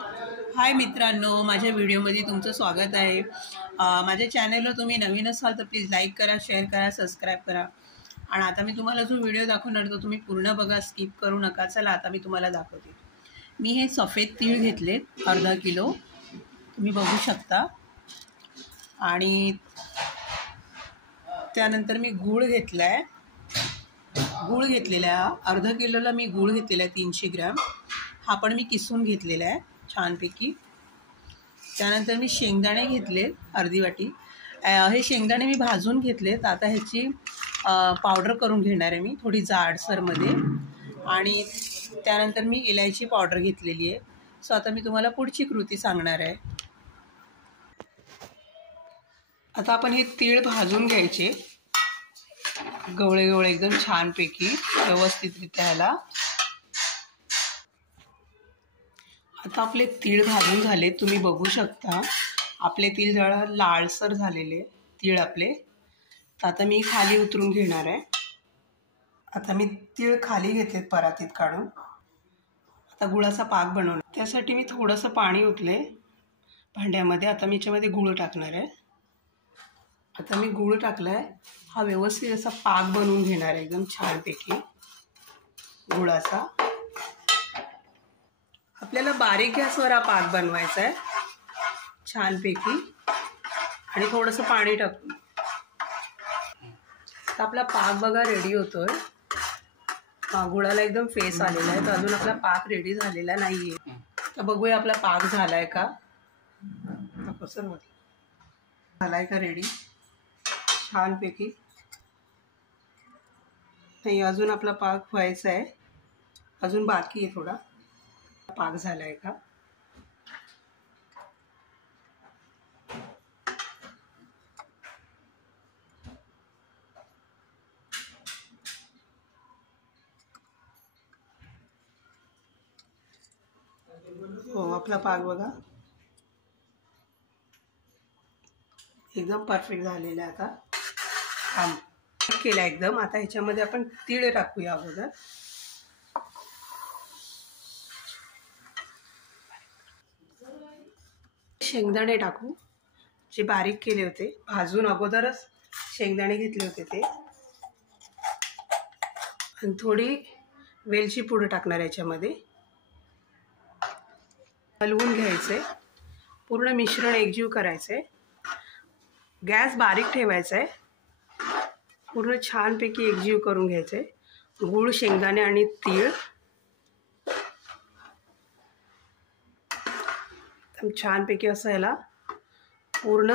हाय मित्रांनो, माझ्या व्हिडिओमध्ये तुमचं स्वागत आहे। माझ्या चॅनलला तुम्ही नवीन असाल तर प्लीज लाईक करा, शेअर करा, सबस्क्राईब करा। आणि आता मी तुम्हाला जो व्हिडिओ दाखवणार तो तुम्ही पूर्ण बघा, स्किप करू नका। चला आता मी तुम्हाला दाखवते। मी हे सफेद तीळ घेतले अर्धा किलो, तुम्ही बघू शकता। आणि त्यानंतर मी गूळ घेतलाय, गूळ घेतलेला अर्धा किलोला मी गूळ घेतलेला 300 ग्रॅम। हा पण मी किसून घेतलेला आहे छानपैकी। त्यानंतर मी शेंगदाणे घेतले अर्धी वाटी। हे शेंगदाणे मी भाजून घेतलेत। आता ह्याची पावडर करून घेणार आहे मी थोडी जाडसरमध्ये। आणि त्यानंतर मी इलायची पावडर घेतलेली आहे। सो आता मी तुम्हाला पुढची कृती सांगणार आहे। आता आपण हे तीळ भाजून घ्यायचे गवळे गवळे एकदम छानपैकी व्यवस्थितरित्या ह्याला। आता आपले तीळ भाजून झाले, तुम्ही बघू शकता। आपले तीळ जरा लालसर झालेले तीळ आपले। तर आता मी खाली उतरून घेणार आहे। आता मी तीळ खाली घेतलेत परातीत काढून। आता गुळाचा पाक बनवणार, त्यासाठी मी थोडंसं पाणी ओतले भांड्यामध्ये। आता मी याच्यामध्ये गूळ टाकणार आहे। आता मी गूळ टाकलाय, हा व्यवस्थित असा पाक बनवून घेणार आहे एकदम छानपैकी गुळाचा। आपल्याला बारीक गॅसवर हा पाक बनवायचा आहे छानपैकी। आणि थोडंसं पाणी टाकून तर आपला पाक बघा रेडी होतोय। गुळाला एकदम फेस आलेला आहे, तर अजून आपला पाक रेडी झालेला नाही आहे। तर बघूया आपला पाक झालाय का। कसं झालाय का रेडी छानपैकी। नाही, अजून आपला पाक व्हायचा आहे, अजून बाकी आहे थोडा। पाक झालाय का। हो, आपला पाक बघा एकदम परफेक्ट झालेला आहे। आता काम केलं एकदम। आता ह्याच्यामध्ये आपण तीळ टाकूया अगोदर। शेंगदाणे टाकू, जे बारीक केले होते भाजून अगोदरच शेंगदाणे घेतले होते ते। आणि थोडी वेलची पूड टाकणार याच्यामध्ये। हलवून घ्यायचे, पूर्ण मिश्रण एकजीव करायचे। गॅस बारीक ठेवायचा आहे, पूर्ण छानपैकी एकजीव करून घ्यायचे गूळ, शेंगदाणे आणि तीळ। छानपैकी असं याला पूर्ण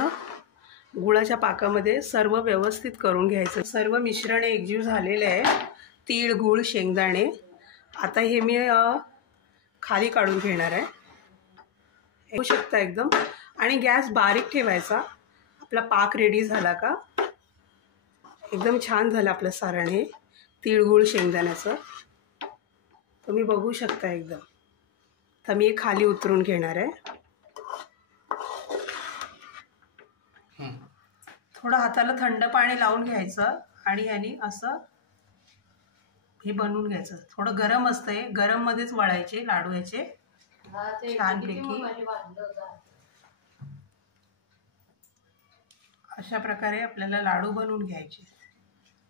गुळाच्या पाकामध्ये सर्व व्यवस्थित करून घ्यायचं। सर्व मिश्रण एकजीव झालेले आहे, तीळ, गूळ, शेंगदाणे। आता हे मी खाली काढून घेणार आहे, बघू शकता एकदम। आणि गॅस बारीक ठेवायचा। आपला पाक रेडी झाला का, एकदम छान झालं आपलं सारण हे तीळ, गूळ, शेंगदाण्याचं। तुम्ही बघू शकता एकदम। तर मी हे खाली उतरून घेणार आहे। थोडं हाताला थंड पाणी लावून घ्यायचं आणि ह्यानी असं हे बनवून घ्यायचं। थोडं गरम असतं हे, गरम मध्येच वळायचे लाडू ह्याचे छानपैकी। अशा प्रकारे आपल्याला लाडू बनवून घ्यायचे,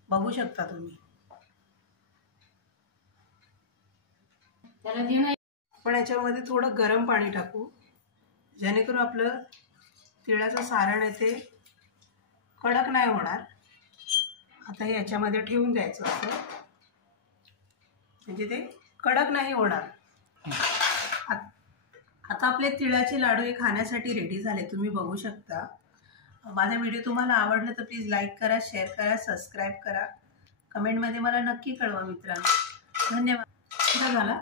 बघू शकता तुम्ही। आपण याच्यामध्ये थोडं गरम पाणी टाकू, जेणेकरून आपलं तिळाचं सारण आहे ते कडक नाही होणार। आता हे याच्यामध्ये ठेवून द्यायचं असं, म्हणजे ते कडक नाही होणार। आता आपले तिळाचे लाडू हे खाण्यासाठी रेडी झाले, तुम्ही बघू शकता। माझा व्हिडिओ तुम्हाला आवडला तर प्लीज लाईक करा, शेअर करा, सबस्क्राईब करा। कमेंटमध्ये मला नक्की कळवा मित्रांनो। धन्यवाद। झाला।